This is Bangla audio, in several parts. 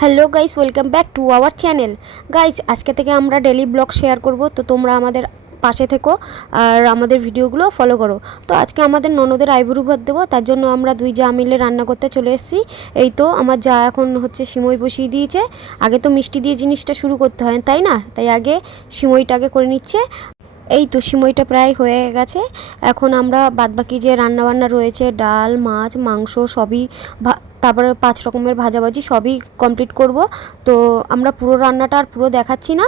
Hello guys welcome back to our channel guys আজকে থেকে আমরা ডেলি ব্লগ শেয়ার করব, তো তোমরা আমাদের পাশে থেকো আর আমাদের ভিডিওগুলো ফলো করো। তো আজকে আমাদের ননদের আইবুড়ু ভাত দেবো, তার জন্য আমরা দুই যা মিলে রান্না করতে চলে এসেছি। এই তো আমার যা এখন হচ্ছে সিমই বসিয়ে দিয়েছে। আগে তো মিষ্টি দিয়ে জিনিসটা শুরু করতে হয়, তাই না? তাই আগে সিমইটাকে করে নিচ্ছে। এই তো প্রায় হয়ে গেছে। এখন আমরা বাদবাকি যে রান্নাবান্না রয়েছে, ডাল, মাছ, মাংস সবই তারপরে পাঁচ রকমের ভাজাভাজি সবই কমপ্লিট করব। তো আমরা পুরো রান্নাটা আর পুরো দেখাচ্ছি না।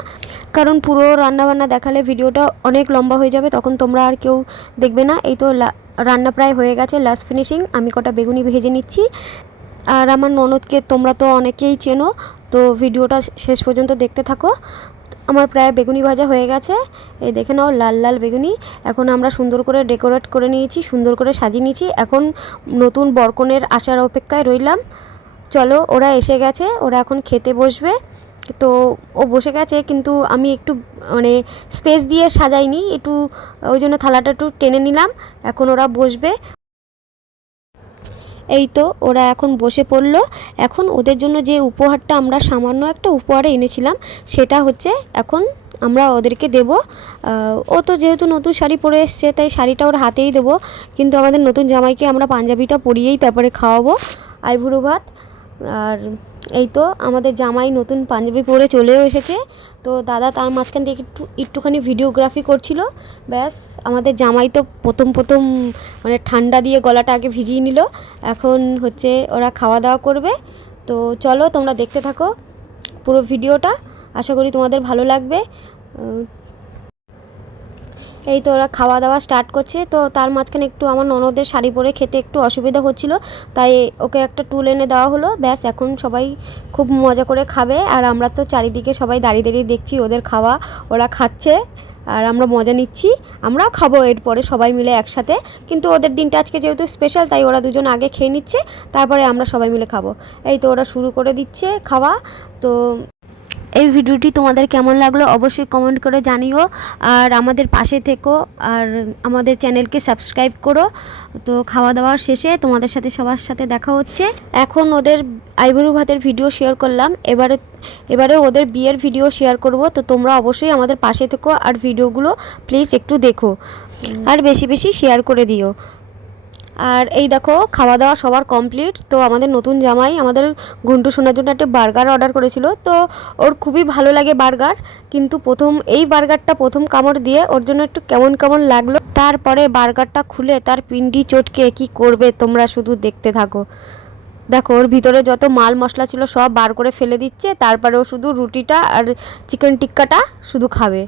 কারণ পুরো রান্নাবান্না দেখালে ভিডিওটা অনেক লম্বা হয়ে যাবে, তখন তোমরা আর কেউ দেখবে না। এই তো রান্না প্রায় হয়ে গেছে লাস্ট ফিনিশিং আমি কটা বেগুনি ভেজে নিচ্ছি। আর আমার ননদকে তোমরা তো অনেকেই চেনো, তো ভিডিওটা শেষ পর্যন্ত দেখতে থাকো। আমার প্রায় বেগুনি ভাজা হয়ে গেছে। এই দেখে নাও, লাল লাল বেগুনি। এখন আমরা সুন্দর করে ডেকোরেট করে নিয়েছি, সুন্দর করে সাজিয়ে নিয়েছি। এখন নতুন বরকনের আসার অপেক্ষায় রইলাম। চলো, ওরা এসে গেছে, ওরা এখন খেতে বসবে। তো ও বসে গেছে, কিন্তু আমি একটু মানে স্পেস দিয়ে সাজাইনি, একটু, ওই জন্য থালাটা একটু টেনে নিলাম। এখন ওরা বসবে। এই তো, ওরা এখন বসে পড়ল। এখন ওদের জন্য যে উপহারটা আমরা সামান্য একটা উপহারে এনেছিলাম, সেটা হচ্ছে এখন আমরা ওদেরকে দেব। ও তো যেহেতু নতুন শাড়ি পরে এসছে, তাই শাড়িটা ওর হাতেই দেবো। কিন্তু আমাদের নতুন জামাইকে আমরা পাঞ্জাবিটা পরিয়েই তারপরে খাওয়াবো, আইবুড়ো ভাত। আর এই তো আমাদের জামাই নতুন পাঞ্জাবি পরে চলেও এসেছে। তো দাদা তার মাঝখান থেকে একটু, একটুখানি ভিডিওগ্রাফি করছিল। ব্যাস, আমাদের জামাই তো প্রথম প্রথম মানে ঠান্ডা দিয়ে গলাটা আগে ভিজিয়ে নিল। এখন হচ্ছে ওরা খাওয়া দাওয়া করবে। তো চলো তোমরা দেখতে থাকো পুরো ভিডিওটা আশা করি তোমাদের ভালো লাগবে। এই তো ওরা খাওয়া দাওয়া স্টার্ট করছে। তো তার মাঝখানে একটু আমার ননদের শাড়ি পরে খেতে একটু অসুবিধা হচ্ছিল। তাই ওকে একটা টুল এনে দেওয়া হলো। ব্যাস, এখন সবাই খুব মজা করে খাবে। আর আমরা তো চারিদিকে সবাই দাঁড়িয়ে দাঁড়িয়ে দেখছি ওদের খাওয়া। ওরা খাচ্ছে আর আমরা মজা নিচ্ছি। আমরাও খাব এরপরে সবাই মিলে একসাথে। কিন্তু ওদের দিনটা আজকে যেহেতু স্পেশাল তাই ওরা দুজন আগে খেয়ে নিচ্ছে। তারপরে আমরা সবাই মিলে খাব। এই তো ওরা শুরু করে দিচ্ছে খাওয়া। তো এই ভিডিওটি তোমাদের কেমন লাগল অবশ্যই কমেন্ট করে জানিও। আর আমাদের পাশে থেকো, আর আমাদের চ্যানেলকে সাবস্ক্রাইব করো। তো খাওয়া দাওয়ার শেষে তোমাদের সাথে সবার সাথে দেখা হচ্ছে। এখন ওদের আইবুড়ু ভাতের ভিডিও শেয়ার করলাম। এবারে এবারে ওদের বিয়ের ভিডিও শেয়ার করব। তো তোমরা অবশ্যই আমাদের পাশে থেকো, আর ভিডিওগুলো প্লিজ একটু দেখো। আর বেশি বেশি শেয়ার করে দিও। আর এই দেখো খাওয়া দাওয়া সবার কমপ্লিট তো আমাদের নতুন জামাই আমাদের ঘন্টু শোনার জন্য একটা বার্গার অর্ডার করেছিল। তো ওর খুবই ভালো লাগে বার্গার কিন্তু প্রথম এই বার্গারটা প্রথম কামড় দিয়ে ওর জন্য একটু কেমন কেমন লাগল। তারপরে বার্গারটা খুলে তার পিন্ডি চটকে কি করবে তোমরা শুধু দেখতে থাকো। দেখো, ওর ভিতরে যত মাল মশলা ছিল সব বার করে ফেলে দিচ্ছে, তারপরে ও শুধু রুটিটা আর চিকেন টিক্কাটা শুধু খাবে।